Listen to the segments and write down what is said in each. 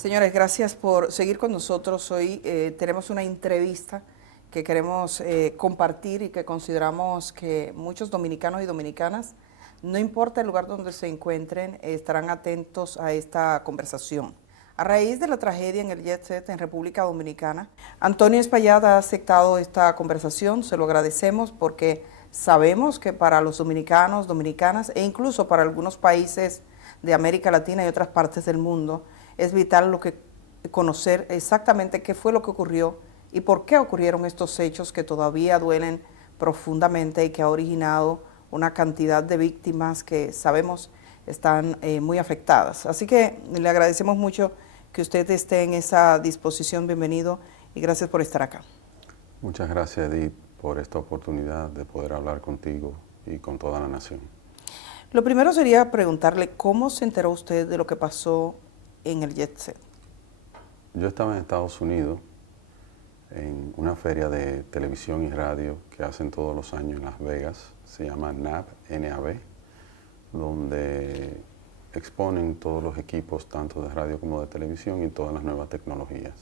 Señores, gracias por seguir con nosotros. Hoy tenemos una entrevista que queremos compartir y que consideramos que muchos dominicanos y dominicanas, no importa el lugar donde se encuentren, estarán atentos a esta conversación. A raíz de la tragedia en el Jet Set en República Dominicana, Antonio Espaillat ha aceptado esta conversación, se lo agradecemos porque sabemos que para los dominicanos, dominicanas e incluso para algunos países de América Latina y otras partes del mundo, es vital conocer exactamente qué fue lo que ocurrió y por qué ocurrieron estos hechos que todavía duelen profundamente y que ha originado una cantidad de víctimas que sabemos están muy afectadas. Así que le agradecemos mucho que usted esté en esa disposición. Bienvenido y gracias por estar acá. Muchas gracias, Edith, por esta oportunidad de poder hablar contigo y con toda la nación. Lo primero sería preguntarle cómo se enteró usted de lo que pasó en el Jet Set. Yo estaba en Estados Unidos en una feria de televisión y radio que hacen todos los años en Las Vegas, se llama NAB, NAB, donde exponen todos los equipos, tanto de radio como de televisión, y todas las nuevas tecnologías.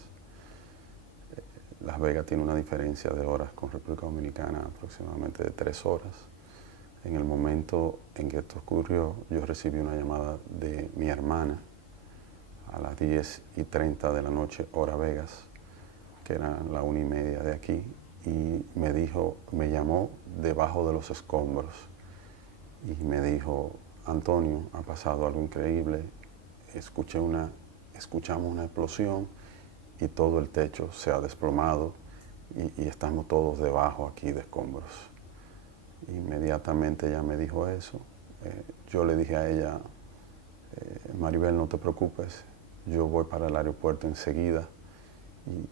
Las Vegas tiene una diferencia de horas con República Dominicana, aproximadamente de 3 horas. En el momento en que esto ocurrió, yo recibí una llamada de mi hermana a las 10:30 de la noche, hora Vegas, que era la 1:30 de aquí, y me llamó debajo de los escombros y me dijo: Antonio, ha pasado algo increíble, escuchamos una explosión y todo el techo se ha desplomado y estamos todos debajo aquí de escombros. Inmediatamente ella me dijo eso. Yo le dije a ella: Maribel, no te preocupes, yo voy para el aeropuerto enseguida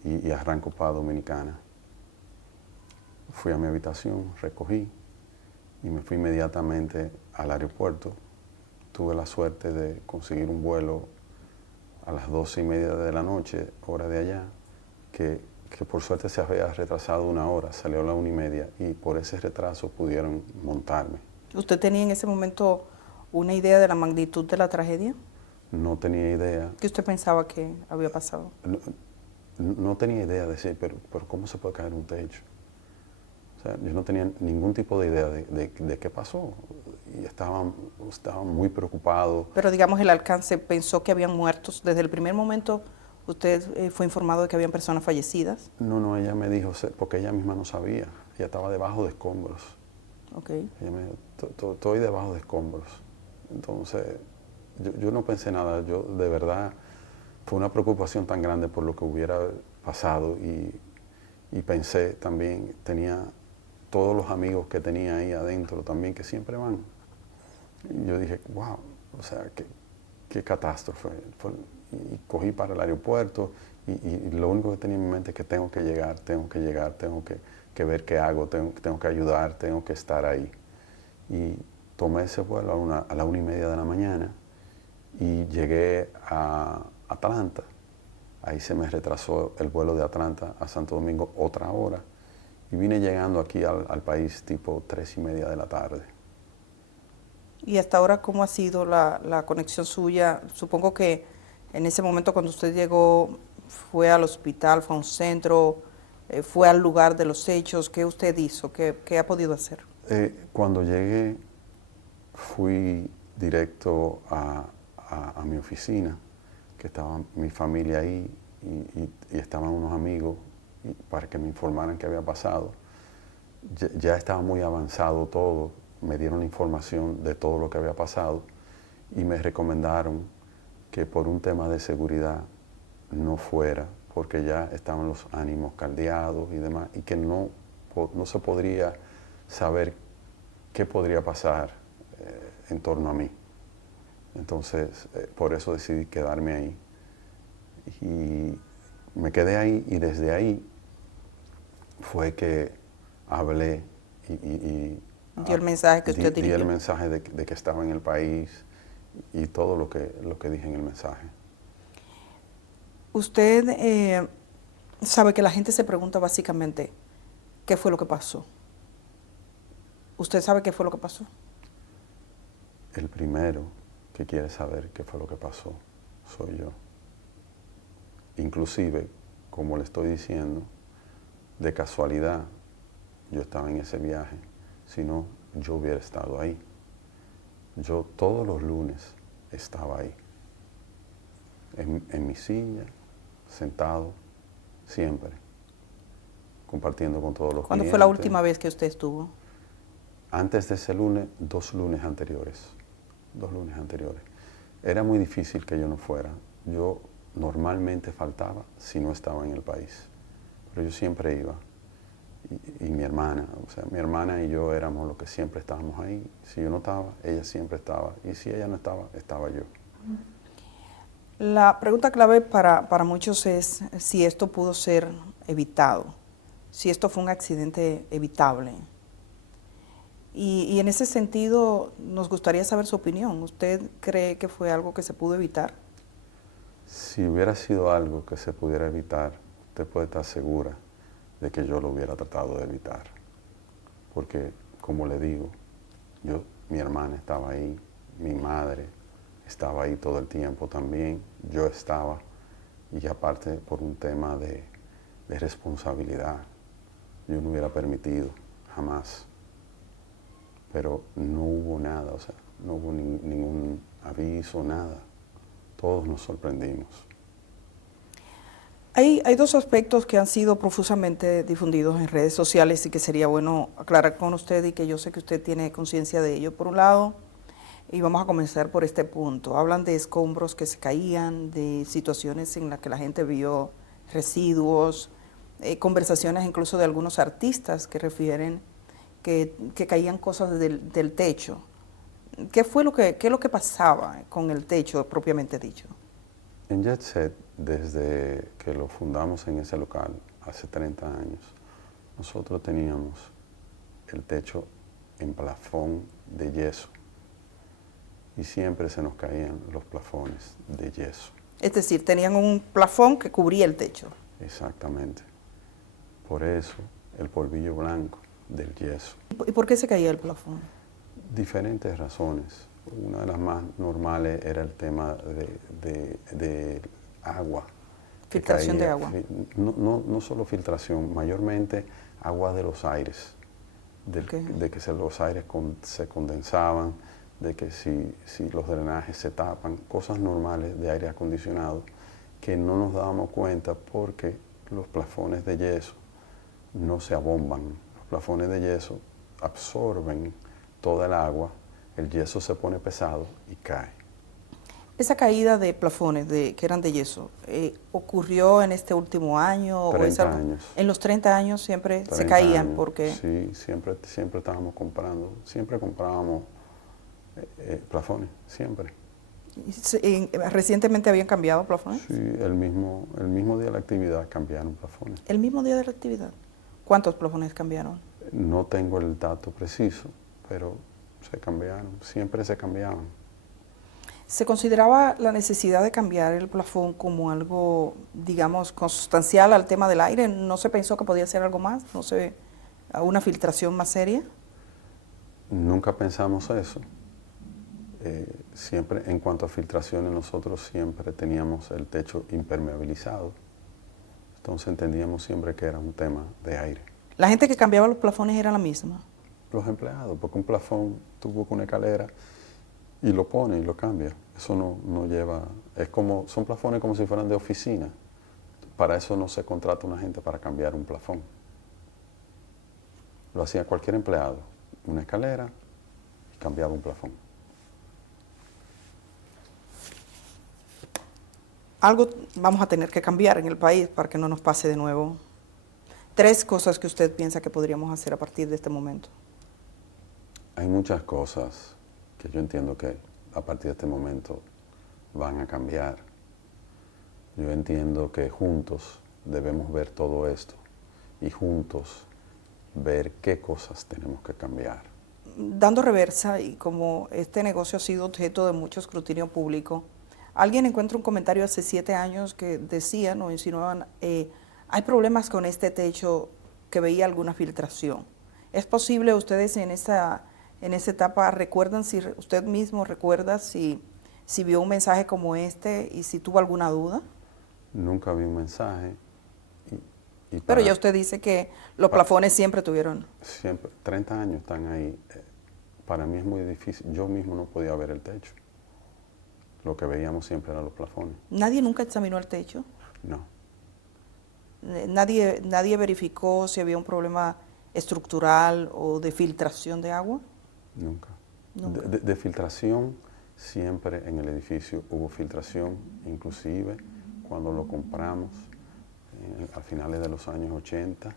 y arranco para Dominicana. Fui a mi habitación, recogí y me fui inmediatamente al aeropuerto. Tuve la suerte de conseguir un vuelo a las 12:30 de la noche, hora de allá, que por suerte se había retrasado 1 hora, salió a las 1:30 y por ese retraso pudieron montarme. ¿Usted tenía en ese momento una idea de la magnitud de la tragedia? No tenía idea. ¿Qué usted pensaba que había pasado? No tenía idea de decir, pero ¿cómo se puede caer un techo? O sea, yo no tenía ningún tipo de idea de qué pasó y estaba muy preocupado. Pero digamos el alcance, ¿pensó que habían muertos? Desde el primer momento usted fue informado de que habían personas fallecidas. No, ella me dijo, porque ella misma no sabía, ella estaba debajo de escombros. Okay. Ella me dijo, estoy debajo de escombros. Entonces, yo no pensé nada, yo de verdad, fue una preocupación tan grande por lo que hubiera pasado y pensé también, tenía todos los amigos que tenía ahí adentro también, que siempre van. Y yo dije, wow, o sea, qué catástrofe. Y cogí para el aeropuerto y lo único que tenía en mi mente es que tengo que llegar, tengo que ver qué hago, tengo que ayudar, tengo que estar ahí. Y tomé ese vuelo a la 1:30 de la mañana y llegué a Atlanta. Ahí se me retrasó el vuelo de Atlanta a Santo Domingo otra hora y vine llegando aquí al país tipo 3:30 de la tarde. ¿Y hasta ahora cómo ha sido la conexión suya? Supongo que en ese momento cuando usted llegó fue al hospital, fue a un centro, fue al lugar de los hechos. ¿Qué usted hizo? ¿Qué ha podido hacer? Cuando llegué fui directo a mi oficina, que estaba mi familia ahí y estaban unos amigos para que me informaran qué había pasado. Ya estaba muy avanzado todo, me dieron la información de todo lo que había pasado y me recomendaron que por un tema de seguridad no fuera, porque ya estaban los ánimos caldeados y demás, y que no se podría saber qué podría pasar en torno a mí. Entonces, por eso decidí quedarme ahí. Y me quedé ahí y desde ahí fue que hablé y dio el mensaje que usted dirigió. Di el mensaje de que estaba en el país y todo lo que dije en el mensaje. Usted sabe que la gente se pregunta básicamente qué fue lo que pasó. ¿Usted sabe qué fue lo que pasó? El primero que quiere saber qué fue lo que pasó soy yo. inclusive, como le estoy diciendo, de casualidad yo estaba en ese viaje, si no, yo hubiera estado ahí. Yo todos los lunes estaba ahí, en mi silla, sentado, siempre, compartiendo con todos los ¿Cuándo clientes. fue la última vez que usted estuvo? Antes de ese lunes, 2 lunes anteriores. 2 lunes anteriores. Era muy difícil que yo no fuera. Yo normalmente faltaba si no estaba en el país. Pero yo siempre iba. Y mi hermana, o sea, mi hermana y yo éramos los que siempre estábamos ahí. Si yo no estaba, ella siempre estaba. Y si ella no estaba, estaba yo. La pregunta clave para muchos es si esto pudo ser evitado, si esto fue un accidente evitable. Y en ese sentido, nos gustaría saber su opinión. ¿Usted cree que fue algo que se pudo evitar? Si hubiera sido algo que se pudiera evitar, usted puede estar segura de que yo lo hubiera tratado de evitar. Porque, como le digo, mi hermana estaba ahí, mi madre estaba ahí todo el tiempo también, yo estaba, y aparte por un tema de responsabilidad, yo no hubiera permitido, jamás. Pero no hubo nada, o sea, no hubo ningún aviso, nada. Todos nos sorprendimos. Hay 2 aspectos que han sido profusamente difundidos en redes sociales y que sería bueno aclarar con usted y que yo sé que usted tiene conciencia de ello. Por un lado, y vamos a comenzar por este punto, hablan de escombros que se caían, de situaciones en las que la gente vio residuos, conversaciones incluso de algunos artistas que refieren que caían cosas del techo. ¿Qué es lo que pasaba con el techo propiamente dicho? En Jet Set, desde que lo fundamos en ese local, hace 30 años, nosotros teníamos el techo en plafón de yeso y siempre se nos caían los plafones de yeso. Es decir, tenían un plafón que cubría el techo. Exactamente. Por eso el polvillo blanco del yeso. ¿Y por qué se caía el plafón? Diferentes razones. Una de las más normales era el tema de agua. Filtración de agua. No solo filtración, mayormente agua de los aires. De que los aires se condensaban, de que si los drenajes se tapan, cosas normales de aire acondicionado que no nos dábamos cuenta porque los plafones de yeso no se abomban. Los plafones de yeso absorben toda el agua, el yeso se pone pesado y cae. Esa caída de plafones que eran de yeso, ¿ocurrió en este último año? 30 años. En los 30 años siempre se caían, años, porque... Sí, siempre estábamos comprando, siempre comprábamos plafones, siempre. ¿Recientemente habían cambiado plafones? Sí, el mismo día de la actividad cambiaron plafones. ¿El mismo día de la actividad? ¿Cuántos plafones cambiaron? No tengo el dato preciso, pero se cambiaron, siempre se cambiaban. ¿Se consideraba la necesidad de cambiar el plafón como algo, digamos, consustancial al tema del aire? ¿No se pensó que podía ser algo más? ¿No se una filtración más seria? Nunca pensamos eso. Siempre, en cuanto a filtraciones, nosotros siempre teníamos el techo impermeabilizado. Entonces entendíamos siempre que era un tema de aire. ¿La gente que cambiaba los plafones era la misma? Los empleados, porque un plafón tuvo con una escalera y lo pone y lo cambia. Eso no lleva, son plafones como si fueran de oficina. Para eso no se contrata una gente para cambiar un plafón. Lo hacía cualquier empleado, una escalera y cambiaba un plafón. Algo vamos a tener que cambiar en el país para que no nos pase de nuevo. 3 cosas que usted piensa que podríamos hacer a partir de este momento. Hay muchas cosas que yo entiendo que a partir de este momento van a cambiar. Yo entiendo que juntos debemos ver todo esto y juntos ver qué cosas tenemos que cambiar. Dando reversa, y como este negocio ha sido objeto de mucho escrutinio público, alguien encuentra un comentario hace 7 años que decían o insinuaban, hay problemas con este techo, que veía alguna filtración. ¿Es posible ustedes en esa etapa recuerdan, si usted mismo recuerda si vio un mensaje como este y si tuvo alguna duda? nunca vi un mensaje. Y Pero ya usted dice que los plafones siempre tuvieron. Siempre, 30 años están ahí. Para mí es muy difícil. Yo mismo no podía ver el techo. Lo que veíamos siempre eran los plafones. ¿Nadie nunca examinó el techo? No, ¿Nadie verificó si había un problema estructural o de filtración de agua? nunca. Nunca. De filtración, siempre en el edificio hubo filtración, inclusive cuando lo compramos, a finales de los años 80,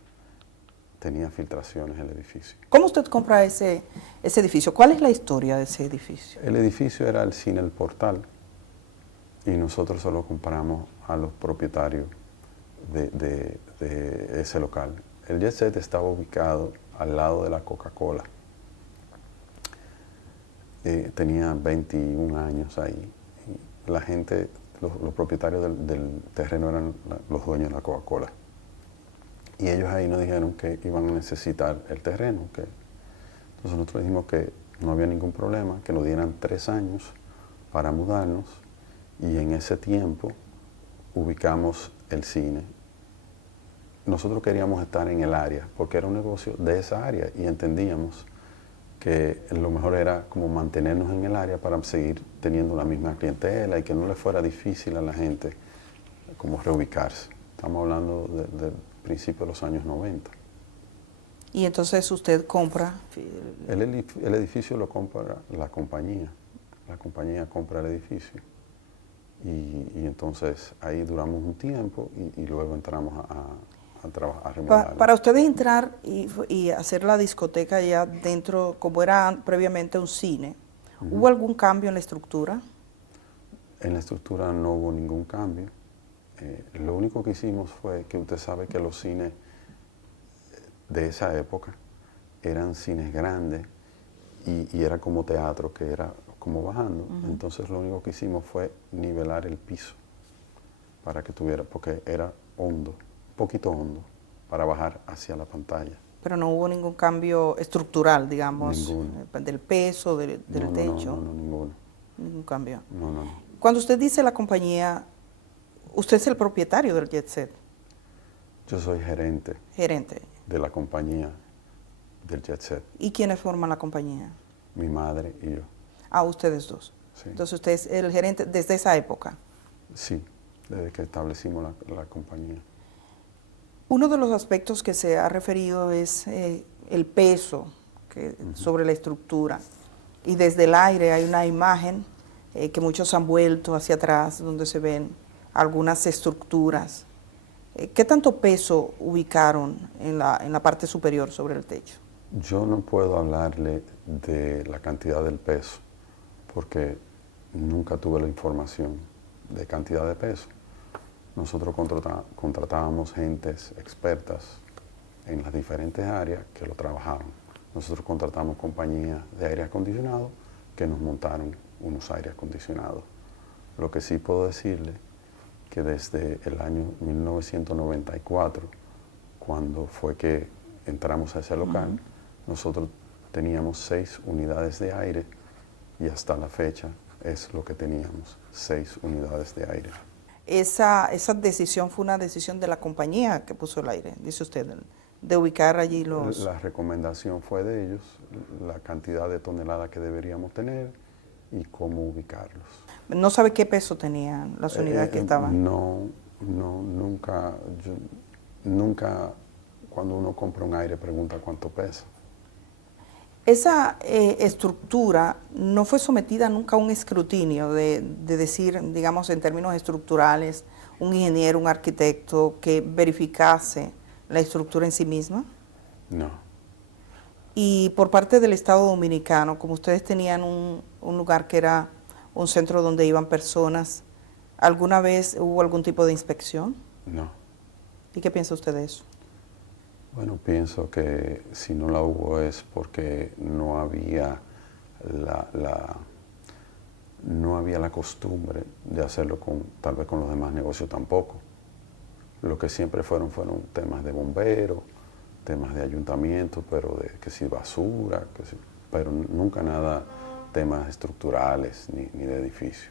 tenía filtraciones el edificio. ¿Cómo usted compra ese edificio? ¿Cuál es la historia de ese edificio? El edificio era el cine El Portal y nosotros solo compramos a los propietarios de ese local. El Jet Set estaba ubicado al lado de la Coca-Cola. Tenía 21 años ahí. Y la gente, los propietarios del terreno eran los dueños de la Coca-Cola. Y ellos ahí nos dijeron que iban a necesitar el terreno. Entonces nosotros dijimos que no había ningún problema, que nos dieran 3 años para mudarnos. Y en ese tiempo ubicamos el cine. Nosotros queríamos estar en el área, porque era un negocio de esa área y entendíamos que lo mejor era como mantenernos en el área para seguir teniendo la misma clientela y que no le fuera difícil a la gente como reubicarse. Estamos hablando del principio de los años 90. Y entonces usted compra. El edificio lo compra la compañía compra el edificio. Y entonces ahí duramos un tiempo y luego entramos a trabajar, a remodelar. Para ustedes entrar y hacer la discoteca ya dentro, como era previamente un cine, ¿hubo algún cambio en la estructura? En la estructura no hubo ningún cambio. Lo único que hicimos fue que usted sabe que los cines de esa época eran cines grandes y era como teatro, que era como bajando. Entonces lo único que hicimos fue nivelar el piso para que tuviera, porque era hondo, un poquito hondo, para bajar hacia la pantalla. Pero no hubo ningún cambio estructural, digamos, Ninguno. del peso, del techo. No, ninguno. Ningún cambio. No. Cuando usted dice la compañía, usted es el propietario del Jet Set. Yo soy gerente Gerente. de la compañía del Jet Set. ¿Y quiénes forman la compañía? Mi madre y yo. Ah, ustedes dos. Sí. Entonces usted es el gerente desde esa época. Sí, desde que establecimos la compañía. Uno de los aspectos que se ha referido es el peso sobre la estructura. Y desde el aire hay una imagen que muchos han vuelto hacia atrás, donde se ven algunas estructuras. ¿Qué tanto peso ubicaron en la parte superior sobre el techo? Yo no puedo hablarle de la cantidad del peso, porque nunca tuve la información de cantidad de peso. Nosotros contratábamos gentes expertas en las diferentes áreas que lo trabajaban. Nosotros contratamos compañías de aire acondicionado que nos montaron unos aires acondicionados. Lo que sí puedo decirle que desde el año 1994, cuando fue que entramos a ese local, nosotros teníamos 6 unidades de aire y hasta la fecha es lo que teníamos, 6 unidades de aire. Esa decisión fue una decisión de la compañía que puso el aire, dice usted, de ubicar allí los... La recomendación fue de ellos, la cantidad de toneladas que deberíamos tener y cómo ubicarlos. ¿No sabe qué peso tenían las unidades que estaban? Nunca cuando uno compra un aire pregunta cuánto pesa. Esa estructura no fue sometida nunca a un escrutinio de decir, digamos, en términos estructurales, un ingeniero, un arquitecto que verificase la estructura en sí misma. No. Y por parte del Estado Dominicano, como ustedes tenían un lugar que era un centro donde iban personas, ¿alguna vez hubo algún tipo de inspección? No. ¿Y qué piensa usted de eso? Bueno, pienso que si no la hubo es porque no había la costumbre de hacerlo tal vez con los demás negocios tampoco. Lo que siempre fueron temas de bomberos, temas de ayuntamiento, pero que si basura, pero nunca nada temas estructurales ni de edificio.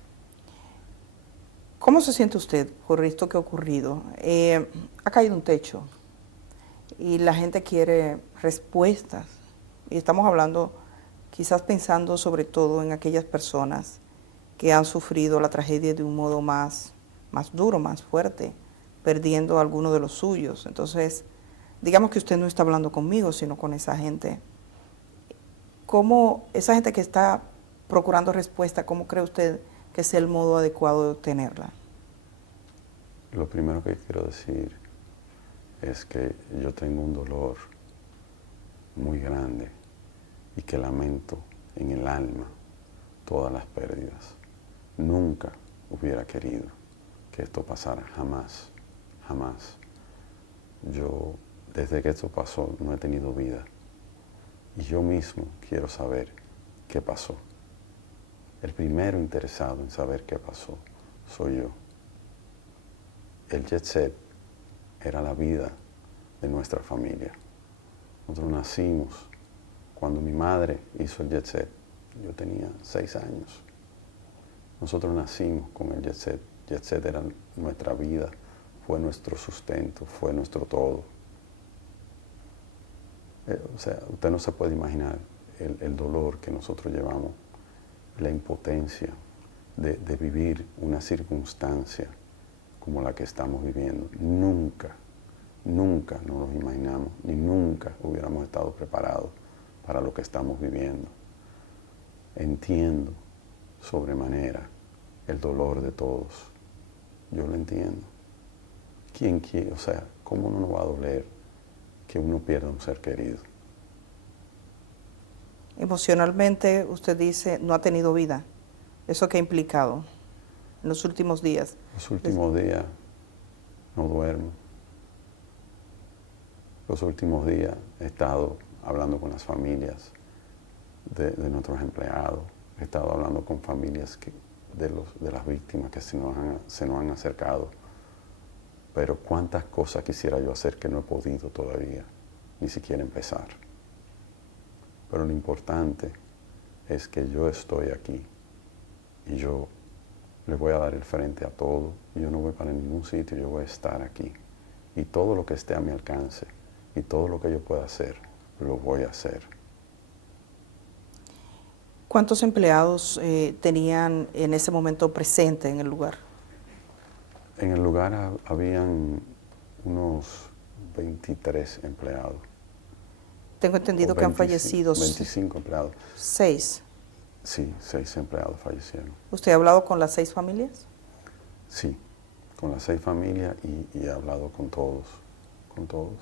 ¿Cómo se siente usted por esto que ha ocurrido? Ha caído un techo y la gente quiere respuestas. Y estamos hablando, quizás pensando sobre todo en aquellas personas que han sufrido la tragedia de un modo más duro, más fuerte, perdiendo a alguno de los suyos. Entonces, digamos que usted no está hablando conmigo, sino con esa gente. ¿Cómo esa gente que está procurando respuesta, cómo cree usted que es el modo adecuado de obtenerla? Lo primero que quiero decir es que yo tengo un dolor muy grande y que lamento en el alma todas las pérdidas. Nunca hubiera querido que esto pasara, jamás, jamás. Yo, desde que esto pasó, no he tenido vida. Y yo mismo quiero saber qué pasó. El primero interesado en saber qué pasó soy yo. El jet set era la vida de nuestra familia. Nosotros nacimos cuando mi madre hizo el jet set. Yo tenía 6 años. Nosotros nacimos con el jet set. Jet set era nuestra vida, fue nuestro sustento, fue nuestro todo. O sea, usted no se puede imaginar el dolor que nosotros llevamos, la impotencia de vivir una circunstancia como la que estamos viviendo. Nunca, nunca nos lo imaginamos, ni nunca hubiéramos estado preparados para lo que estamos viviendo. Entiendo sobremanera el dolor de todos. Yo lo entiendo. ¿Quién quiere? O sea, ¿cómo no nos va a doler que uno pierda un ser querido? Emocionalmente, usted dice, no ha tenido vida. ¿Eso qué ha implicado en los últimos días? Los últimos días no duermo. Los últimos días he estado hablando con las familias de nuestros empleados. He estado hablando con familias de las víctimas que se nos han acercado. Pero cuántas cosas quisiera yo hacer que no he podido todavía, ni siquiera empezar. Pero lo importante es que yo estoy aquí y yo le voy a dar el frente a todo. Yo no voy para ningún sitio, yo voy a estar aquí. Y todo lo que esté a mi alcance y todo lo que yo pueda hacer, lo voy a hacer. ¿Cuántos empleados tenían en ese momento presente en el lugar? En el lugar habían unos 23 empleados. Tengo entendido que han fallecido 25 empleados. 6. Sí, 6 empleados fallecieron. ¿Usted ha hablado con las 6 familias? Sí, con las 6 familias y he hablado con todos, con todos.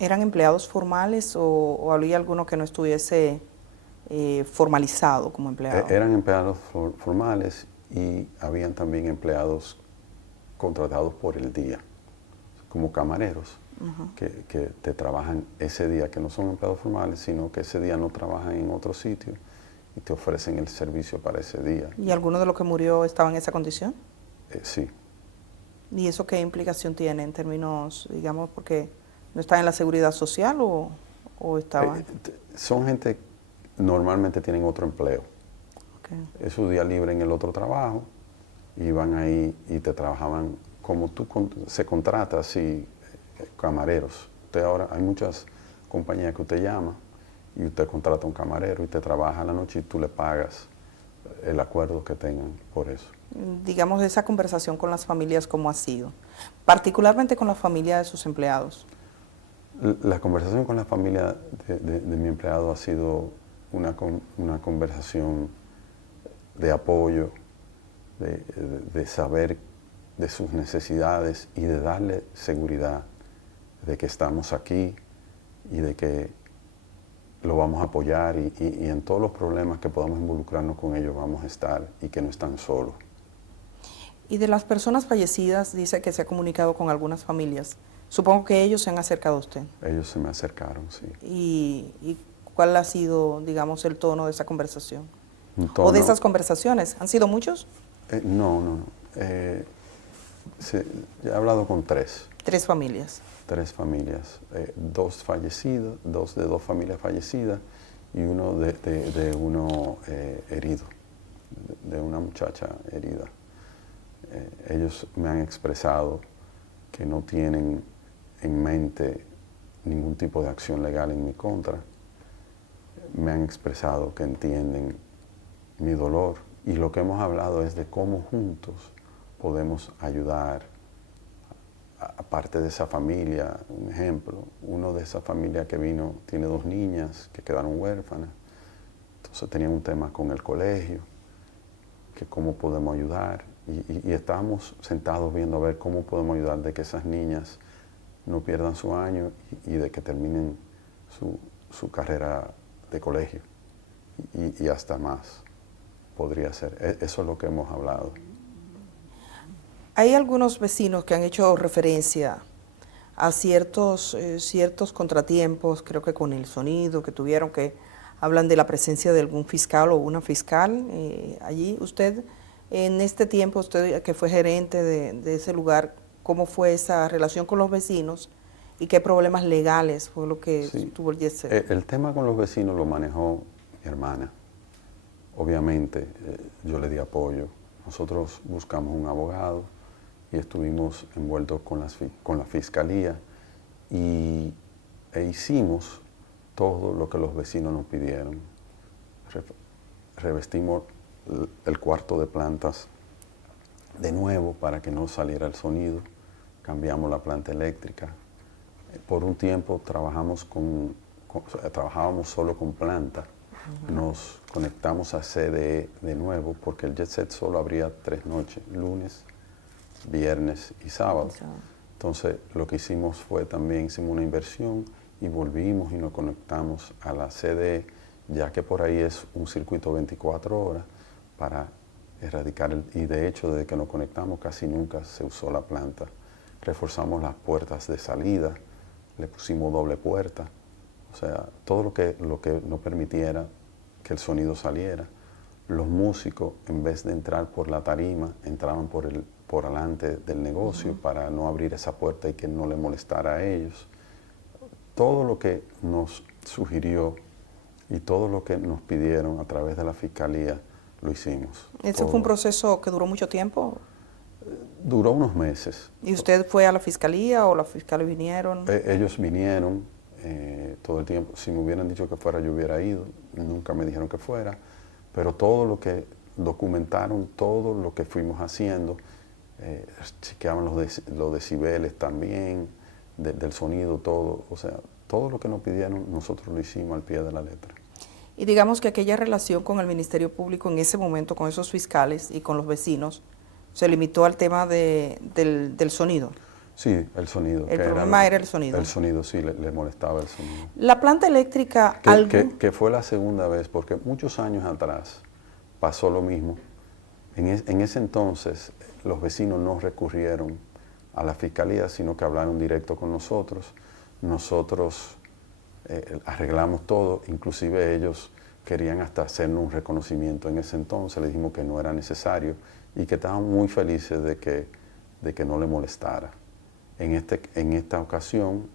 ¿Eran empleados formales o había alguno que no estuviese formalizado como empleado? Eran empleados formales y habían también empleados contratados por el día, como camareros, que te trabajan ese día, que no son empleados formales, sino que ese día no trabajan en otro sitio y te ofrecen el servicio para ese día. ¿Y alguno de los que murió estaba en esa condición? Sí. ¿Y eso qué implicación tiene en términos, digamos, porque no está en la seguridad social o estaba? Son gente, normalmente tienen otro empleo. Okay. Es su día libre en el otro trabajo, y van ahí y te trabajaban como tú se contrata así, camareros. Usted ahora, hay muchas compañías que usted llama y usted contrata un camarero y te trabaja a la noche y tú le pagas el acuerdo que tengan por eso. Digamos, esa conversación con las familias, ¿cómo ha sido? Particularmente con la familia de sus empleados. La conversación con la familia de mi empleado ha sido una conversación de apoyo, de saber de sus necesidades y de darle seguridad de que estamos aquí y de que lo vamos a apoyar y en todos los problemas que podamos involucrarnos con ellos vamos a estar y que no están solos. Y de las personas fallecidas, dice que se ha comunicado con algunas familias. Supongo que ellos se han acercado a usted. Ellos se me acercaron, sí. ¿Y cuál ha sido, digamos, el tono de esa conversación? ¿O de esas conversaciones? ¿Han sido muchos? No. He hablado con 3. 3 familias. 3 familias. 2 fallecidos, 2 de 2 familias fallecidas y uno de uno herido, de una muchacha herida. Ellos me han expresado que no tienen en mente ningún tipo de acción legal en mi contra. Me han expresado que entienden mi dolor y lo que hemos hablado es de cómo juntos podemos ayudar a parte de esa familia. Un ejemplo, uno de esa familia que vino tiene 2 niñas que quedaron huérfanas, entonces tenían un tema con el colegio, que cómo podemos ayudar y estábamos sentados viendo a ver cómo podemos ayudar de que esas niñas no pierdan su año y de que terminen su carrera de colegio y hasta más podría ser. Eso es lo que hemos hablado. Hay algunos vecinos que han hecho referencia a ciertos contratiempos, creo que con el sonido que tuvieron, que hablan de la presencia de algún fiscal o una fiscal allí. Usted, en este tiempo, usted que fue gerente de ese lugar, ¿cómo fue esa relación con los vecinos y qué problemas legales fue lo que tuvo el Jet Set? El tema con los vecinos lo manejó mi hermana. Obviamente, yo le di apoyo. Nosotros buscamos un abogado y estuvimos envueltos con la fiscalía e hicimos todo lo que los vecinos nos pidieron. Revestimos el cuarto de plantas de nuevo para que no saliera el sonido. Cambiamos la planta eléctrica. Por un tiempo trabajábamos solo con planta. Nos conectamos a CDE de nuevo porque el Jet Set solo abría 3 noches, lunes, viernes y sábado. Entonces lo que hicimos fue también hicimos una inversión y volvimos y nos conectamos a la CDE, ya que por ahí es un circuito 24 horas para erradicar y de hecho desde que nos conectamos casi nunca se usó la planta. Reforzamos las puertas de salida, le pusimos doble puerta, o sea, todo lo que nos permitiera que el sonido saliera. Los músicos, en vez de entrar por la tarima, entraban por delante del negocio para no abrir esa puerta y que no le molestara a ellos. Todo lo que nos sugirió y todo lo que nos pidieron a través de la fiscalía, lo hicimos. ¿Eso fue un proceso que duró mucho tiempo? Duró unos meses. ¿Y usted fue a la fiscalía o los fiscales vinieron? Ellos vinieron todo el tiempo. Si me hubieran dicho que fuera, yo hubiera ido. Nunca me dijeron que fuera. Pero todo lo que documentaron, todo lo que fuimos haciendo, chequeaban los decibeles también, del sonido, todo. O sea, todo lo que nos pidieron, nosotros lo hicimos al pie de la letra. Y digamos que aquella relación con el Ministerio Público en ese momento, con esos fiscales y con los vecinos, se limitó al tema del sonido. Sí, el sonido. El problema era el sonido. El sonido, sí, le molestaba el sonido. La planta eléctrica... Que fue la segunda vez, porque muchos años atrás pasó lo mismo. En ese entonces, los vecinos no recurrieron a la fiscalía, sino que hablaron directo con nosotros. Nosotros arreglamos todo, inclusive ellos querían hasta hacernos un reconocimiento en ese entonces. Les dijimos que no era necesario y que estaban muy felices de que no le molestara. En esta ocasión,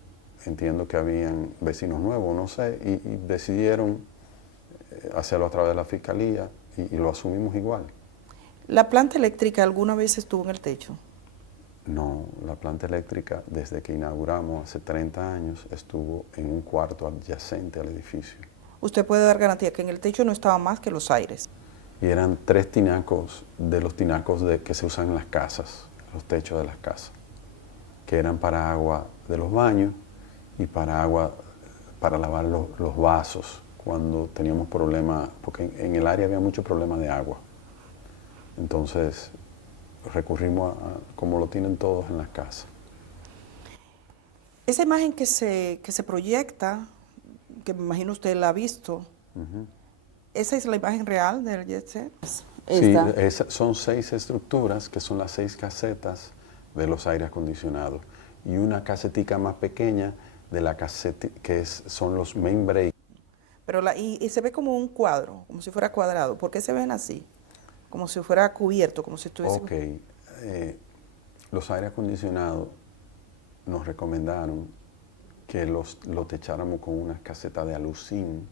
entiendo que habían vecinos nuevos, no sé, y decidieron hacerlo a través de la fiscalía y lo asumimos igual. ¿La planta eléctrica alguna vez estuvo en el techo? No, la planta eléctrica desde que inauguramos hace 30 años estuvo en un cuarto adyacente al edificio. ¿Usted puede dar garantía que en el techo no estaba más que los aires? Y eran 3 tinacos de los tinacos que se usan en las casas, los techos de las casas, que eran para agua de los baños y para agua para lavar los vasos cuando teníamos problemas, porque en el área había mucho problema de agua. Entonces recurrimos a como lo tienen todos en las casas. Esa imagen que se proyecta, que me imagino usted la ha visto, ¿esa es la imagen real del Jet Set? Sí, son 6 estructuras que son las 6 casetas de los aires acondicionados y una casetica más pequeña de la caseta son los main break. Pero y se ve como un cuadro, como si fuera cuadrado. ¿Por qué se ven así? Como si fuera cubierto, como si estuviese... Ok, los aires acondicionados nos recomendaron que lo techáramos con una caseta de alucín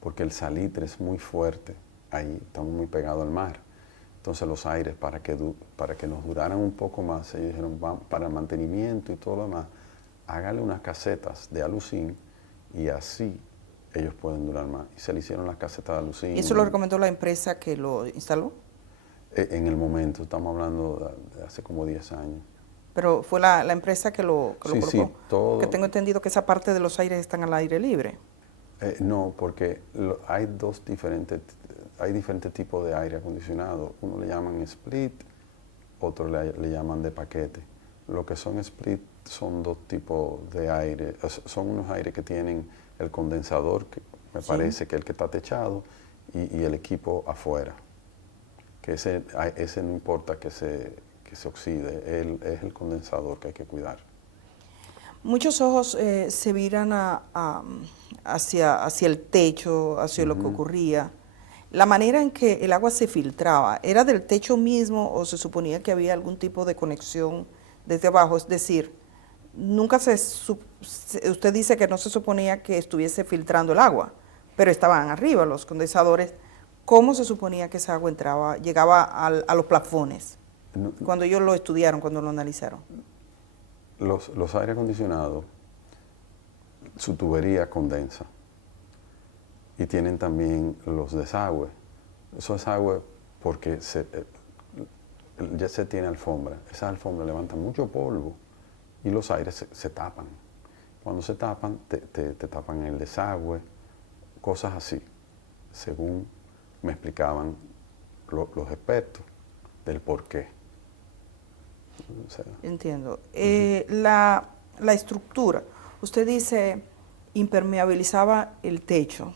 porque el salitre es muy fuerte, ahí estamos muy pegados al mar Entonces los aires, para que nos duraran un poco más, ellos dijeron, para el mantenimiento y todo lo demás, hágale unas casetas de alucín y así ellos pueden durar más. Y se le hicieron las casetas de alucín. ¿Y eso lo recomendó la empresa que lo instaló? En el momento, estamos hablando de hace como 10 años. Pero fue la empresa que lo Sí, colocó. sí, todo. Que tengo entendido que esa parte de los aires están al aire libre. No, porque hay diferentes tipos de aire acondicionado. Uno le llaman split, otro le llaman de paquete. Lo que son split son dos tipos de aire. Son unos aires que tienen el condensador, que me parece que es el que está techado, y el equipo afuera. Que ese no importa que se oxide, es el condensador que hay que cuidar. Muchos ojos se viran hacia el techo, hacia lo que ocurría. La manera en que el agua se filtraba, ¿era del techo mismo o se suponía que había algún tipo de conexión desde abajo? Es decir, usted dice que no se suponía que estuviese filtrando el agua, pero estaban arriba los condensadores. ¿Cómo se suponía que esa agua llegaba a los plafones? Cuando ellos lo estudiaron, cuando lo analizaron. Los aire acondicionados, su tubería condensa y tienen también los desagües. Esos desagües, porque ya se tiene alfombra, esas alfombras levantan mucho polvo y los aires se tapan. Cuando se tapan, te tapan el desagüe, cosas así, según me explicaban los expertos del por qué. O sea, entiendo. La estructura, usted dice, impermeabilizaba el techo.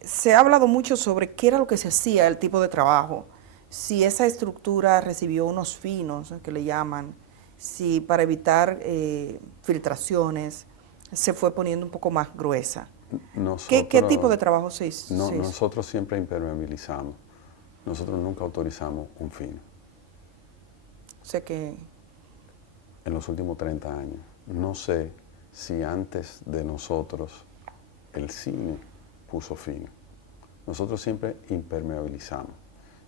Se ha hablado mucho sobre qué era lo que se hacía, el tipo de trabajo, si esa estructura recibió unos finos, que le llaman, si para evitar filtraciones se fue poniendo un poco más gruesa. ¿Qué tipo de trabajo se hizo? Nosotros siempre impermeabilizamos. Nosotros nunca autorizamos un fino. O sea que... En los últimos 30 años. No sé si antes de nosotros el cine puso fino. Nosotros siempre impermeabilizamos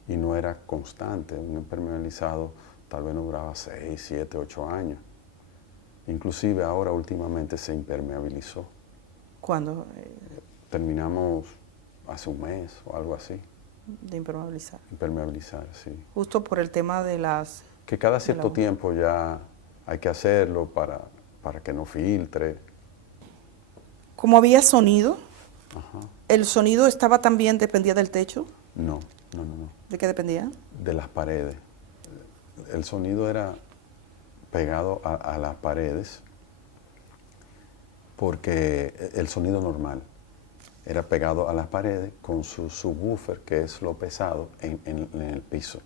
y no era constante. Un impermeabilizado tal vez no duraba 6, 7, 8 años. Inclusive ahora últimamente se impermeabilizó. ¿Cuándo? Terminamos hace un mes o algo así. De impermeabilizar. Impermeabilizar, sí. Justo por el tema de las... Que cada cierto tiempo ya hay que hacerlo para que no filtre. ¿Cómo había sonido? Ajá. ¿El sonido estaba también, dependía del techo? No. ¿De qué dependía? De las paredes. El sonido era pegado a las paredes porque el sonido normal era pegado a las paredes con su subwoofer, que es lo pesado, en el piso,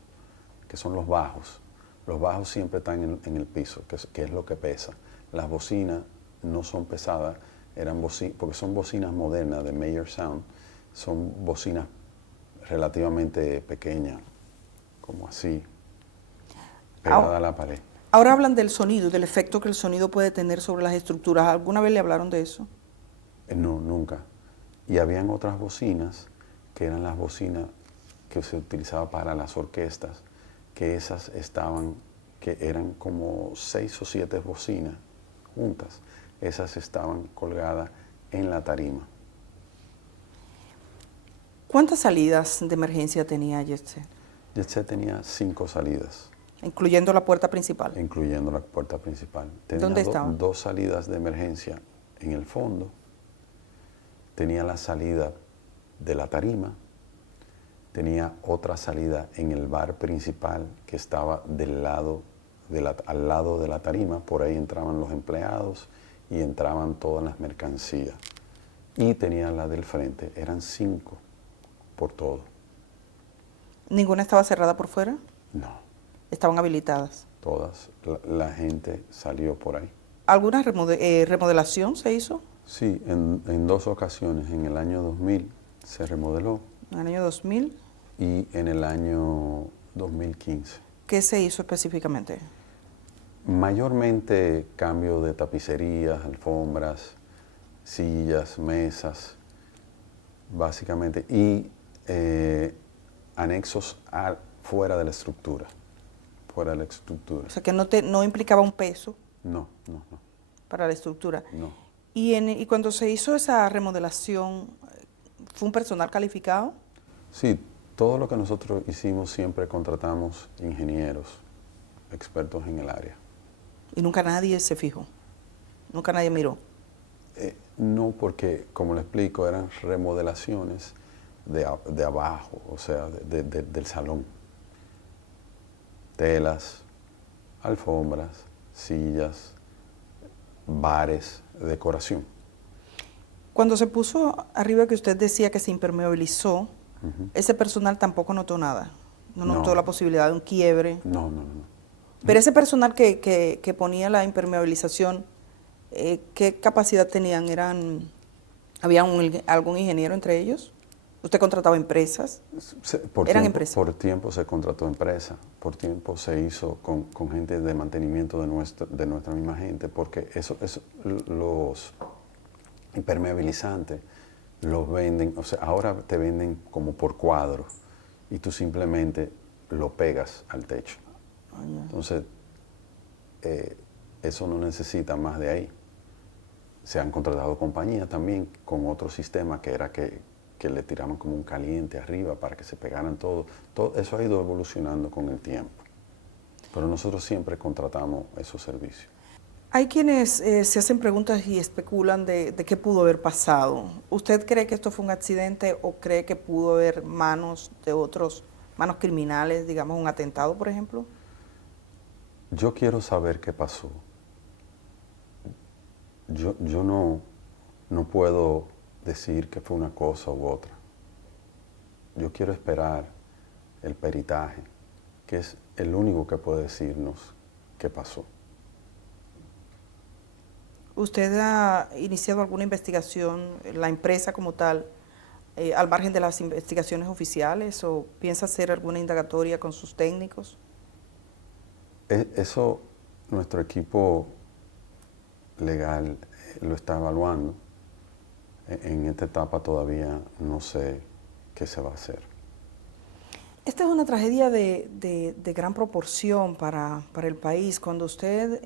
que son los bajos. Los bajos siempre están en el piso, que es lo que pesa. Las bocinas no son pesadas, porque son bocinas modernas de Mayer Sound, son bocinas relativamente pequeñas, como así, pegadas a la pared. Ahora hablan del sonido, del efecto que el sonido puede tener sobre las estructuras. ¿Alguna vez le hablaron de eso? No, nunca. Y habían otras bocinas, que eran las bocinas que se utilizaban para las orquestas, que esas que eran como 6 o 7 bocinas juntas. Esas estaban colgadas en la tarima. ¿Cuántas salidas de emergencia tenía Jet-Set? Jet-Set tenía 5 salidas. Incluyendo la puerta principal. Incluyendo la puerta principal. Tenía ¿Dónde estaban? 2 salidas de emergencia en el fondo. Tenía la salida de la tarima. Tenía otra salida en el bar principal que estaba al lado de la tarima. Por ahí entraban los empleados y entraban todas las mercancías. Y tenía la del frente. Eran 5 por todo. ¿Ninguna estaba cerrada por fuera? No. ¿Estaban habilitadas? Todas. La gente salió por ahí. ¿Alguna remodelación se hizo? Sí, en 2 ocasiones. En el año 2000 se remodeló. ¿En el año 2000? Y en el año 2015. ¿Qué se hizo específicamente? Mayormente cambio de tapicerías, alfombras, sillas, mesas, básicamente. Y anexos fuera de la estructura, fuera de la estructura. O sea, que no implicaba un peso No, para la estructura. no. Y cuando se hizo esa remodelación, ¿fue un personal calificado? Sí, todo lo que nosotros hicimos siempre contratamos ingenieros, expertos en el área. Y nunca nadie se fijó, nunca nadie miró. No, porque, como le explico, eran remodelaciones de abajo, o sea, del salón. Telas, alfombras, sillas, bares, decoración. Cuando se puso arriba que usted decía que se impermeabilizó, ese personal tampoco notó nada. No notó No. la posibilidad de un quiebre. No. Pero ese personal que ponía la impermeabilización, ¿qué capacidad tenían? ¿Había algún ingeniero entre ellos? ¿Usted contrataba empresas? ¿Eran empresas? Por tiempo se contrató empresa, por tiempo se hizo con gente de mantenimiento de nuestra misma gente, porque los impermeabilizantes los venden, o sea, ahora te venden como por cuadro y tú simplemente lo pegas al techo. Entonces, eso no necesita más de ahí. Se han contratado compañías también con otro sistema que era que le tiraban como un caliente arriba para que se pegaran todo. Todo eso ha ido evolucionando con el tiempo. Pero nosotros siempre contratamos esos servicios. Hay quienes se hacen preguntas y especulan de qué pudo haber pasado. ¿Usted cree que esto fue un accidente o cree que pudo haber manos criminales, digamos un atentado, por ejemplo? Yo quiero saber qué pasó. Yo no puedo decir que fue una cosa u otra. Yo quiero esperar el peritaje, que es el único que puede decirnos qué pasó. ¿Usted ha iniciado alguna investigación, la empresa como tal, al margen de las investigaciones oficiales, o piensa hacer alguna indagatoria con sus técnicos? Eso nuestro equipo legal lo está evaluando. En esta etapa todavía no sé qué se va a hacer. Esta es una tragedia de gran proporción para el país. Cuando usted,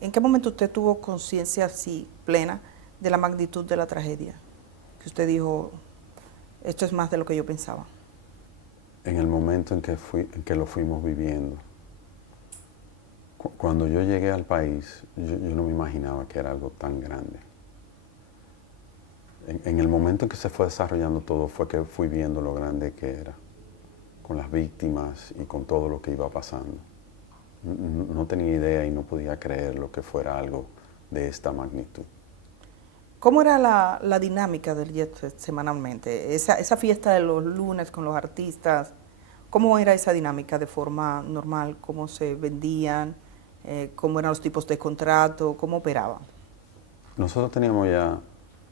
¿en qué momento usted tuvo conciencia así plena de la magnitud de la tragedia? Que usted dijo, esto es más de lo que yo pensaba. En el momento en que lo fuimos viviendo. Cuando yo llegué al país, yo no me imaginaba que era algo tan grande. En el momento en que se fue desarrollando todo fue que fui viendo lo grande que era, con las víctimas y con todo lo que iba pasando. No tenía idea y no podía creer lo que fuera algo de esta magnitud. ¿Cómo era la dinámica del Jet Set semanalmente? Esa fiesta de los lunes con los artistas, ¿cómo era esa dinámica de forma normal? ¿Cómo se vendían? ¿Cómo eran los tipos de contrato? ¿Cómo operaban? Nosotros teníamos ya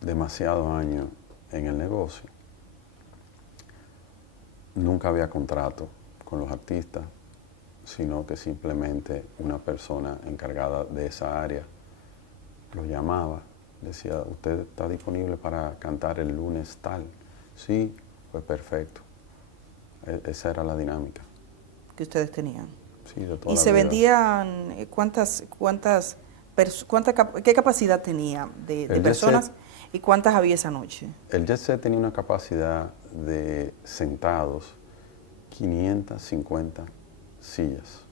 demasiados años en el negocio. Nunca había contrato con los artistas, sino que simplemente una persona encargada de esa área los llamaba, decía, ¿usted está disponible para cantar el lunes tal? Sí, pues perfecto. Esa era la dinámica. Que ustedes tenían. Sí, de toda ¿Y la se vida. vendían qué capacidad tenía de personas y cuántas había esa noche? El Jet Set tenía una capacidad de sentados 550 sillas.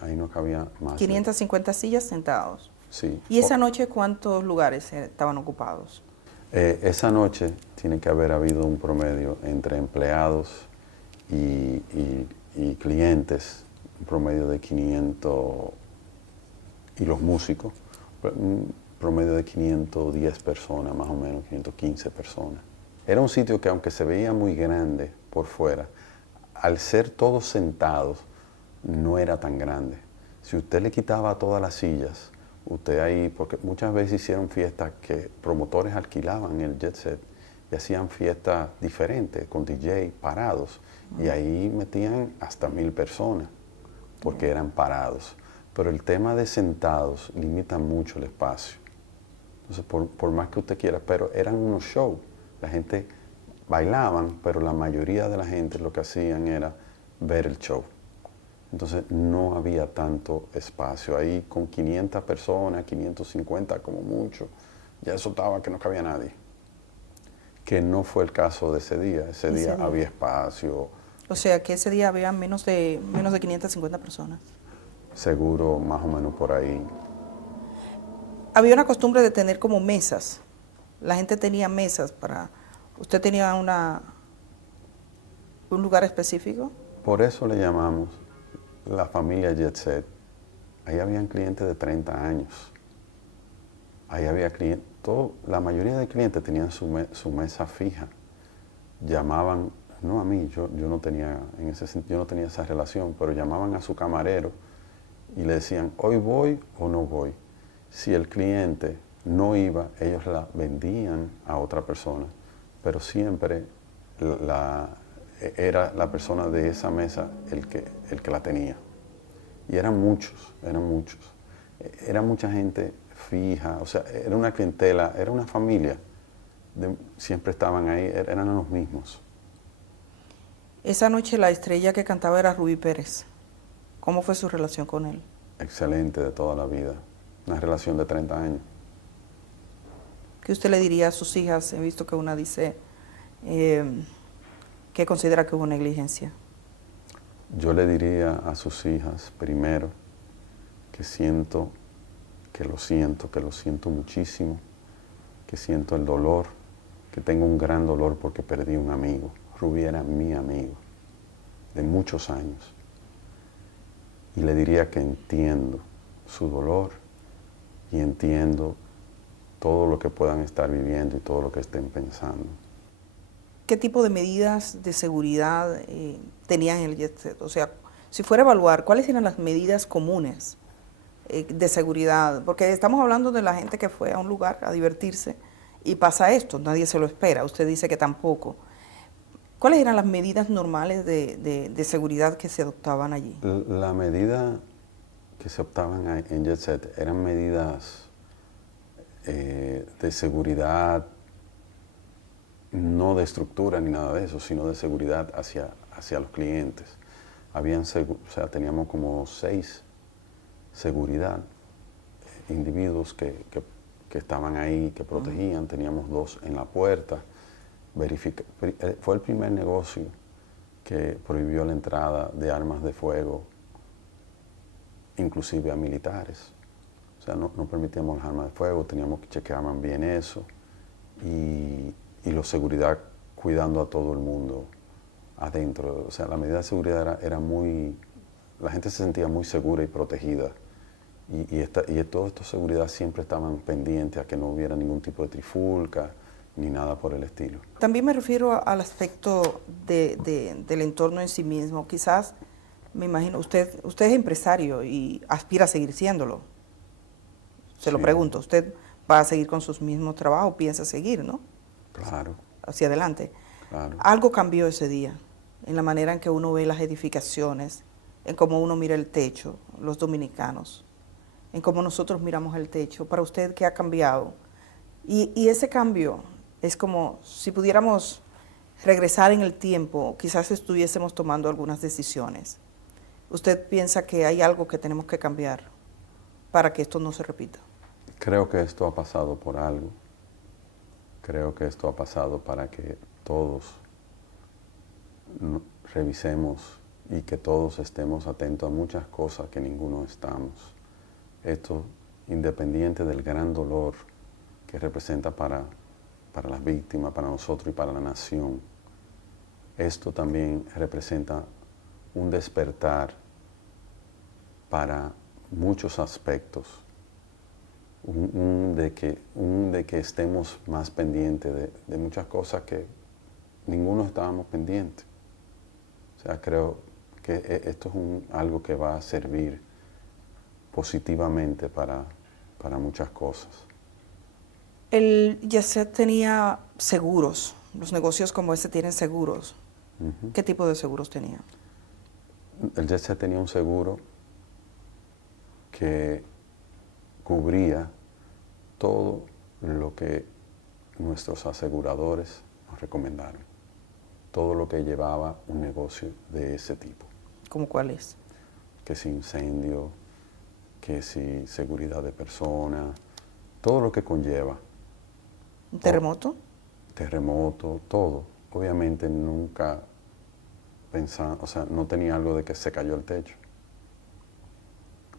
Ahí no cabía más. 550 sillas sentados. Sí. ¿Y esa noche cuántos lugares estaban ocupados? Esa noche tiene que haber habido un promedio entre empleados y clientes, un promedio de 500, y los músicos, un promedio de 510 personas, más o menos, 515 personas. Era un sitio que, aunque se veía muy grande por fuera, al ser todos sentados, no era tan grande. Si usted le quitaba todas las sillas, usted ahí, porque muchas veces hicieron fiestas que promotores alquilaban el Jet Set y hacían fiestas diferentes, con DJ parados, y ahí metían hasta 1000 personas, porque eran parados. Pero el tema de sentados limita mucho el espacio. Entonces, por más que usted quiera, pero eran unos shows. La gente bailaban, pero la mayoría de la gente lo que hacían era ver el show. Entonces no había tanto espacio. Ahí con 500 personas, 550 como mucho, ya eso estaba que no cabía nadie. Que no fue el caso de ese día. Ese día había espacio. O sea, que ese día había menos de 550 personas. Seguro, más o menos por ahí. Había una costumbre de tener como mesas. La gente tenía mesas para... ¿Usted tenía un lugar específico? Por eso le llamamos la familia Jet Set. Ahí habían clientes de 30 años. Ahí había clientes, la mayoría de clientes tenían su mesa fija. Llamaban, no a mí, yo no tenía, en ese sentido, yo no tenía esa relación, pero llamaban a su camarero y le decían, ¿hoy voy o no voy? Si el cliente no iba, ellos la vendían a otra persona, pero siempre era la persona de esa mesa el que la tenía. Y eran muchos, eran muchos. Era mucha gente fija, o sea, era una clientela, era una familia. Siempre estaban ahí, eran los mismos. Esa noche la estrella que cantaba era Rubí Pérez. ¿Cómo fue su relación con él? Excelente, de toda la vida. Una relación de 30 años. ¿Qué usted le diría a sus hijas? He visto que una dice que considera que hubo negligencia. Yo le diría a sus hijas, primero, que lo siento muchísimo, que siento el dolor, que tengo un gran dolor porque perdí un amigo. Rubí era mi amigo, de muchos años. Y le diría que entiendo su dolor y entiendo todo lo que puedan estar viviendo y todo lo que estén pensando. ¿Qué tipo de medidas de seguridad tenían en el Jet Set? O sea, si fuera a evaluar, ¿cuáles eran las medidas comunes de seguridad? Porque estamos hablando de la gente que fue a un lugar a divertirse y pasa esto, nadie se lo espera, usted dice que tampoco. ¿Cuáles eran las medidas normales de seguridad que se adoptaban allí? La medida que se optaban en Jet Set eran medidas de seguridad, no de estructura ni nada de eso, sino de seguridad hacia los clientes. Teníamos como 6 seguridad, individuos que estaban ahí, que protegían, teníamos 2 en la puerta. Fue el primer negocio que prohibió la entrada de armas de fuego, inclusive a militares. O sea, no permitíamos las armas de fuego, teníamos que chequear bien eso. Y la seguridad cuidando a todo el mundo adentro. O sea, la medida de seguridad era muy... La gente se sentía muy segura y protegida. Y toda esta seguridad siempre estaban pendientes a que no hubiera ningún tipo de trifulca ni nada por el estilo. También me refiero al aspecto del entorno en sí mismo. Quizás, me imagino, usted es empresario y aspira a seguir siéndolo. Se lo pregunto, ¿usted va a seguir con sus mismos trabajos? ¿Piensa seguir, no? Claro. Hacia adelante. Claro. Algo cambió ese día, en la manera en que uno ve las edificaciones, en cómo uno mira el techo, los dominicanos, en cómo nosotros miramos el techo. Para usted, ¿qué ha cambiado? Y ese cambio es como si pudiéramos regresar en el tiempo, quizás estuviésemos tomando algunas decisiones. ¿Usted piensa que hay algo que tenemos que cambiar para que esto no se repita? Creo que esto ha pasado por algo. Creo que esto ha pasado para que todos revisemos y que todos estemos atentos a muchas cosas que ninguno estamos. Esto independiente del gran dolor que representa para las víctimas, para nosotros y para la nación. Esto también representa un despertar para muchos aspectos, de que estemos más pendientes de muchas cosas que ninguno estábamos pendientes. O sea, creo que esto es algo que va a servir positivamente para muchas cosas. El Jet Set tenía seguros, los negocios como este tienen seguros. ¿Qué tipo de seguros tenía? El Jet Set tenía un seguro que cubría todo lo que nuestros aseguradores nos recomendaron. todo lo que llevaba un negocio de ese tipo. ¿Cómo cuál es? Que si incendio, que si seguridad de personas, todo lo que conlleva. ¿Un terremoto? Terremoto, todo. Obviamente nunca pensaba, o sea, no tenía algo de que se cayó el techo.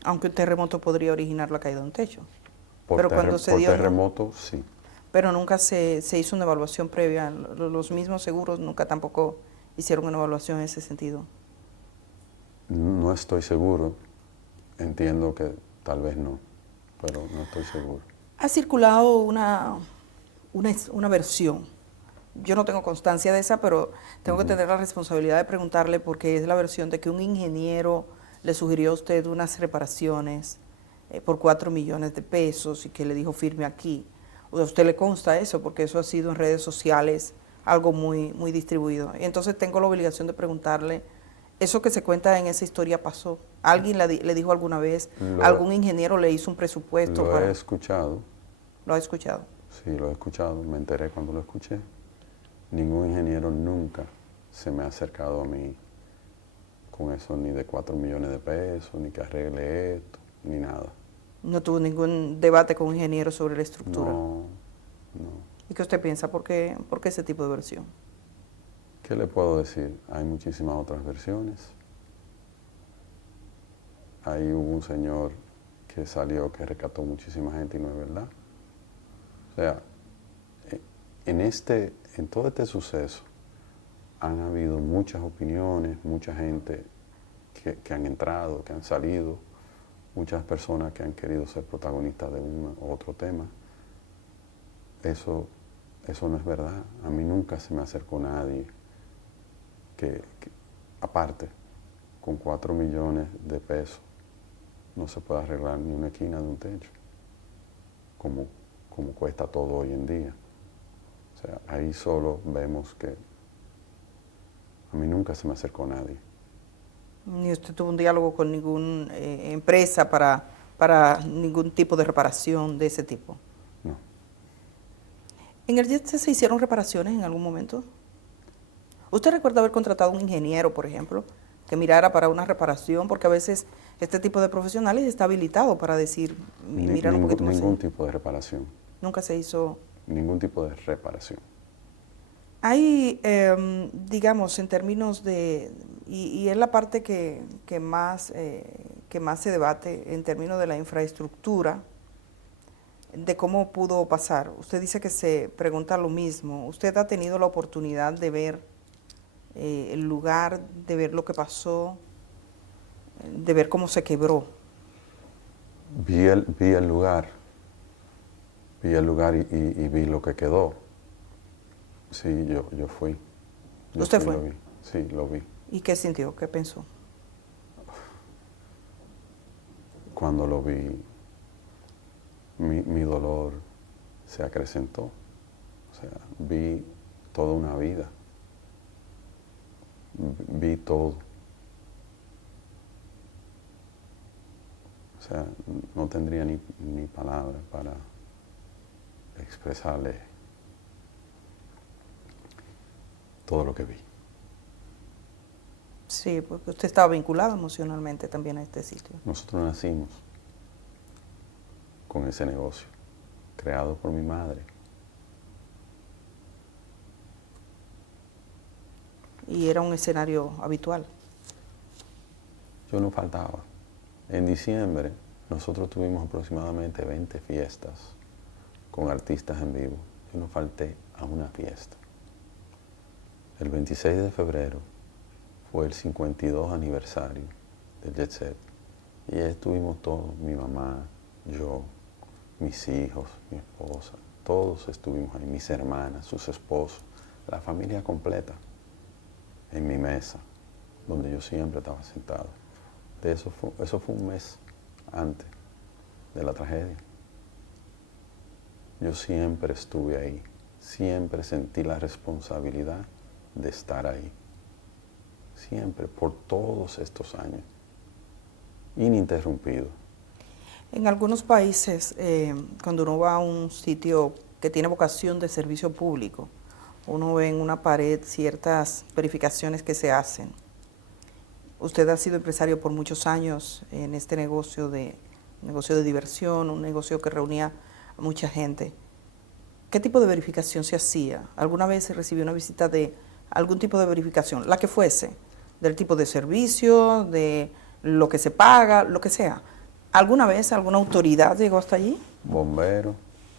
Aunque un terremoto podría originar la caída de un techo. Por, Pero cuando se por dio, terremoto, sí. pero nunca se hizo una evaluación previa. Los mismos seguros nunca tampoco hicieron una evaluación en ese sentido. No estoy seguro. Entiendo que tal vez no, pero no estoy seguro. Ha circulado una versión. Yo no tengo constancia de esa, pero tengo que tener la responsabilidad de preguntarle porque es la versión de que un ingeniero le sugirió a usted unas reparaciones por 4 millones de pesos y que le dijo firme aquí. O sea, a usted le consta eso porque eso ha sido en redes sociales algo muy, muy distribuido. Y entonces tengo la obligación de preguntarle, ¿eso que se cuenta en esa historia pasó? ¿Alguien le dijo alguna vez? ¿Algún ingeniero le hizo un presupuesto Lo para...? he escuchado. ¿Lo ha escuchado? Sí, lo he escuchado. Me enteré cuando lo escuché. Ningún ingeniero nunca se me ha acercado a mí con eso, ni de 4 millones de pesos, ni que arregle esto, ni nada. No tuvo ningún debate con un ingeniero sobre la estructura. No, no. ¿Y qué usted piensa? ¿Por qué ese tipo de versión? ¿Qué le puedo decir? Hay muchísimas otras versiones. Ahí hubo un señor que salió que rescató muchísima gente y no es verdad. O sea, en todo este suceso han habido muchas opiniones, mucha gente que han entrado, que han salido, muchas personas que han querido ser protagonistas de uno u otro tema. Eso no es verdad. A mí nunca se me acercó nadie que aparte, con 4 millones de pesos no se puede arreglar ni una esquina de un techo, como cuesta todo hoy en día. O sea, ahí solo vemos que a mí nunca se me acercó nadie. ¿Ni usted tuvo un diálogo con ninguna empresa para ningún tipo de reparación de ese tipo? No. ¿En el JET se hicieron reparaciones en algún momento? ¿Usted recuerda haber contratado a un ingeniero, por ejemplo, que mirara para una reparación? Porque a veces este tipo de profesionales está habilitado para decir, mirar un poquito más. Ningún tipo de reparación. Nunca se hizo. Ningún tipo de reparación. Hay, digamos, en términos de, y es la parte que más se debate en términos de la infraestructura, de cómo pudo pasar. Usted dice que se pregunta lo mismo. ¿Usted ha tenido la oportunidad de ver el lugar, de ver lo que pasó, de ver cómo se quebró? Vi el lugar y vi lo que quedó. Sí, yo fui. ¿Usted fui, fue? Lo vi. Sí, lo vi. ¿Y qué sintió? ¿Qué pensó? Cuando lo vi, mi dolor se acrecentó. O sea, vi toda una vida. Vi todo. O sea, no tendría ni palabras para expresarle todo lo que vi. Sí, porque usted estaba vinculado emocionalmente también a este sitio. Nosotros nacimos con ese negocio, creado por mi madre. Y era un escenario habitual. Yo no faltaba. En diciembre nosotros tuvimos aproximadamente 20 fiestas con artistas en vivo. Yo no falté a una fiesta. El 26 de febrero fue el 52 aniversario del Jet Set. Y ahí estuvimos todos, mi mamá, yo, mis hijos, mi esposa, todos estuvimos ahí, mis hermanas, sus esposos, la familia completa, en mi mesa, donde yo siempre estaba sentado. Eso fue un mes antes de la tragedia. Yo siempre estuve ahí, siempre sentí la responsabilidad de estar ahí. Siempre, por todos estos años, ininterrumpido. En algunos países, cuando uno va a un sitio que tiene vocación de servicio público, uno ve en una pared ciertas verificaciones que se hacen. Usted ha sido empresario por muchos años en este negocio de diversión, un negocio que reunía a mucha gente. ¿Qué tipo de verificación se hacía? ¿Alguna vez se recibió una visita de algún tipo de verificación? La que fuese, del tipo de servicio, de lo que se paga, lo que sea. ¿Alguna vez alguna autoridad llegó hasta allí? Bomberos,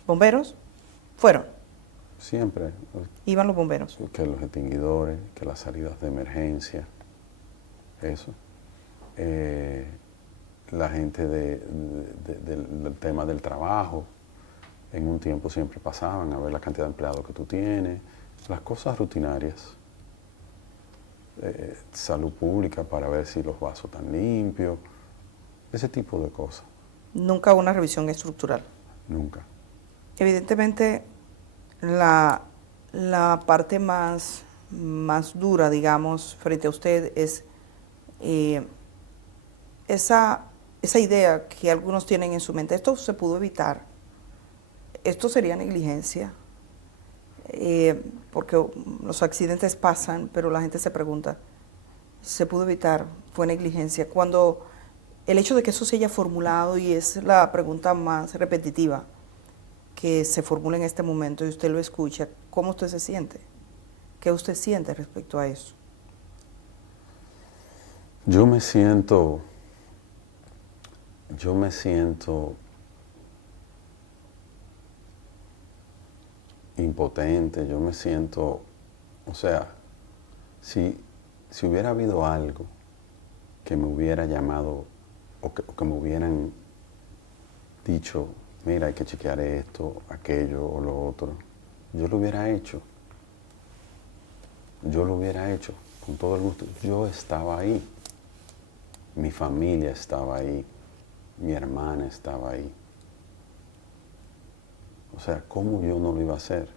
¿Bomberos? ¿Fueron? siempre, ¿Iban los bomberos? que los extinguidores, que las salidas de emergencia, eso. La gente del tema del trabajo, en un tiempo siempre pasaban a ver la cantidad de empleados que tú tienes, las cosas rutinarias. Salud pública para ver si los vasos están limpios, ese tipo de cosas. Nunca una revisión estructural. Nunca. Evidentemente, la parte más dura, digamos, frente a usted es esa idea que algunos tienen en su mente. Esto se pudo evitar. Esto sería negligencia, porque los accidentes pasan, pero la gente se pregunta, ¿se pudo evitar? ¿Fue negligencia? Cuando el hecho de que eso se haya formulado, y es la pregunta más repetitiva que se formula en este momento y usted lo escucha, ¿cómo usted se siente? ¿Qué usted siente respecto a eso? Yo me siento impotente, yo me siento, o sea, si hubiera habido algo que me hubiera llamado o que me hubieran dicho, mira, hay que chequear esto, aquello o lo otro, yo lo hubiera hecho. Yo lo hubiera hecho con todo el gusto. Yo estaba ahí. Mi familia estaba ahí. Mi hermana estaba ahí. O sea, ¿cómo yo no lo iba a hacer?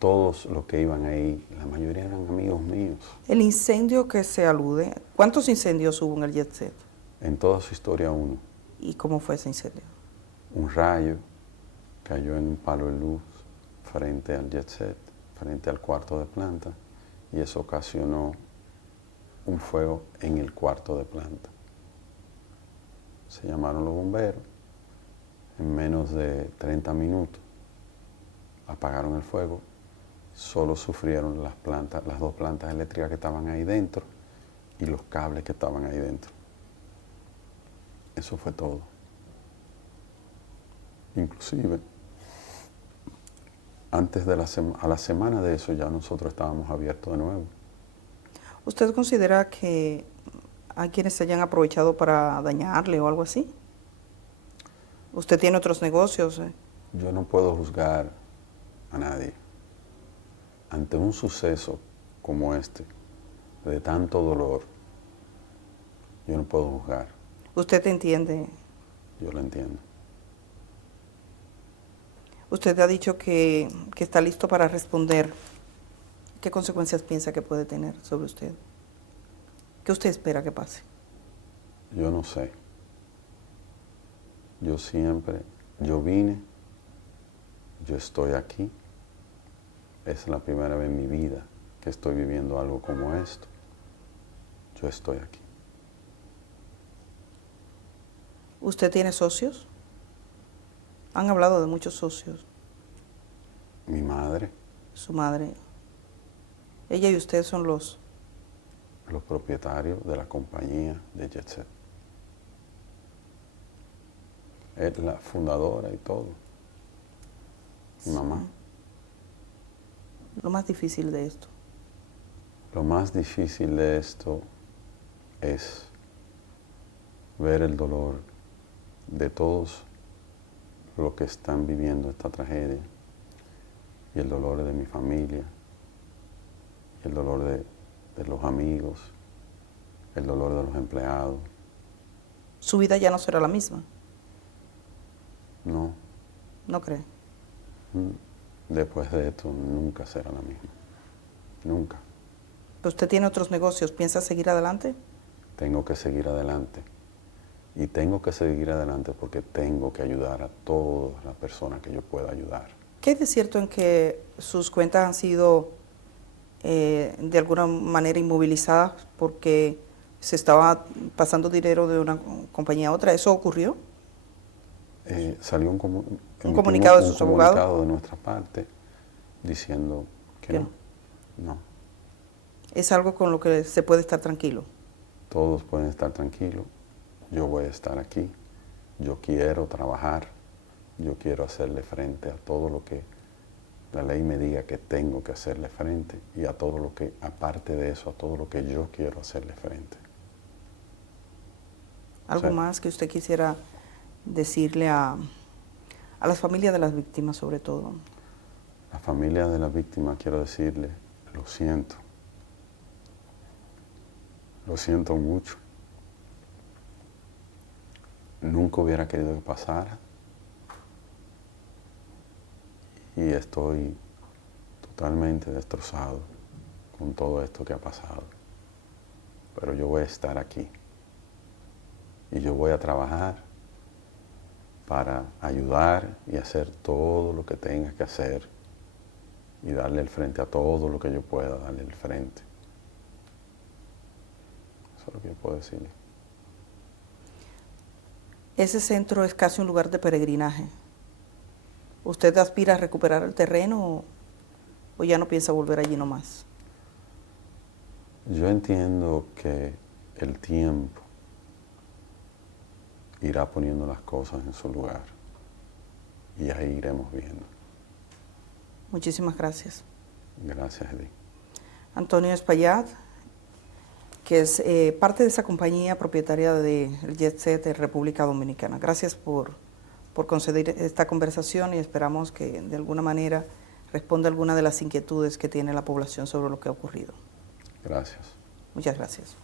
Todos los que iban ahí, la mayoría eran amigos míos. El incendio que se alude, ¿cuántos incendios hubo en el Jet Set? En toda su historia uno. ¿Y cómo fue ese incendio? Un rayo cayó en un palo de luz frente al Jet Set, frente al cuarto de planta, y eso ocasionó un fuego en el cuarto de planta. Se llamaron los bomberos, en menos de 30 minutos apagaron el fuego, solo sufrieron las dos plantas eléctricas que estaban ahí dentro y los cables que estaban ahí dentro. Eso fue todo. Inclusive, antes de a la semana de eso ya nosotros estábamos abiertos de nuevo. ¿Usted considera que hay quienes se hayan aprovechado para dañarle o algo así? ¿Usted tiene otros negocios? Yo no puedo juzgar a nadie. Ante un suceso como este, de tanto dolor, yo no puedo juzgar. ¿Usted entiende? Yo lo entiendo. Usted ha dicho que está listo para responder. ¿Qué consecuencias piensa que puede tener sobre usted? ¿Qué usted espera que pase? Yo no sé. Yo vine, yo estoy aquí. Es la primera vez en mi vida que estoy viviendo algo como esto. Yo estoy aquí. ¿Usted tiene socios? Han hablado de muchos socios. Mi madre. Su madre. Ella y usted son los Propietarios de la compañía de Jet Set. Es la fundadora y todo. Mi mamá. Lo más difícil de esto. Lo más difícil de esto es ver el dolor de todos los que están viviendo esta tragedia y el dolor de mi familia, y el dolor de los amigos, el dolor de los empleados. ¿Su vida ya no será la misma? No. ¿No cree? Después de esto nunca será la misma. Nunca. ¿Usted tiene otros negocios? ¿Piensa seguir adelante? Tengo que seguir adelante. Y tengo que seguir adelante porque tengo que ayudar a todas las personas que yo pueda ayudar. ¿Qué es de cierto en que sus cuentas han sido de alguna manera inmovilizadas porque se estaba pasando dinero de una compañía a otra? ¿Eso ocurrió? Salió ¿Un comunicado de sus abogados? comunicado de nuestra parte diciendo que no. No. ¿Es algo con lo que se puede estar tranquilo? Todos pueden estar tranquilos. Yo voy a estar aquí. Yo quiero trabajar. Yo quiero hacerle frente a todo lo que la ley me diga que tengo que hacerle frente y a todo lo que, aparte de eso, a todo lo que yo quiero hacerle frente. ¿Algo más que usted quisiera decirle a las familias de las víctimas, sobre todo? La familia de las víctimas, quiero decirle, lo siento. Lo siento mucho. Nunca hubiera querido que pasara. Y estoy totalmente destrozado con todo esto que ha pasado. Pero yo voy a estar aquí. Y yo voy a trabajar para ayudar y hacer todo lo que tenga que hacer y darle el frente a todo lo que yo pueda darle el frente. Eso es lo que yo puedo decirle. Ese centro es casi un lugar de peregrinaje. ¿Usted aspira a recuperar el terreno o ya no piensa volver allí nomás? Yo entiendo que el tiempo irá poniendo las cosas en su lugar y ahí iremos viendo. Muchísimas gracias. Gracias, Edith. Antonio Espaillat, que es parte de esa compañía propietaria del Jet Set de República Dominicana. Gracias por conceder esta conversación y esperamos que de alguna manera responda a alguna de las inquietudes que tiene la población sobre lo que ha ocurrido. Gracias. Muchas gracias.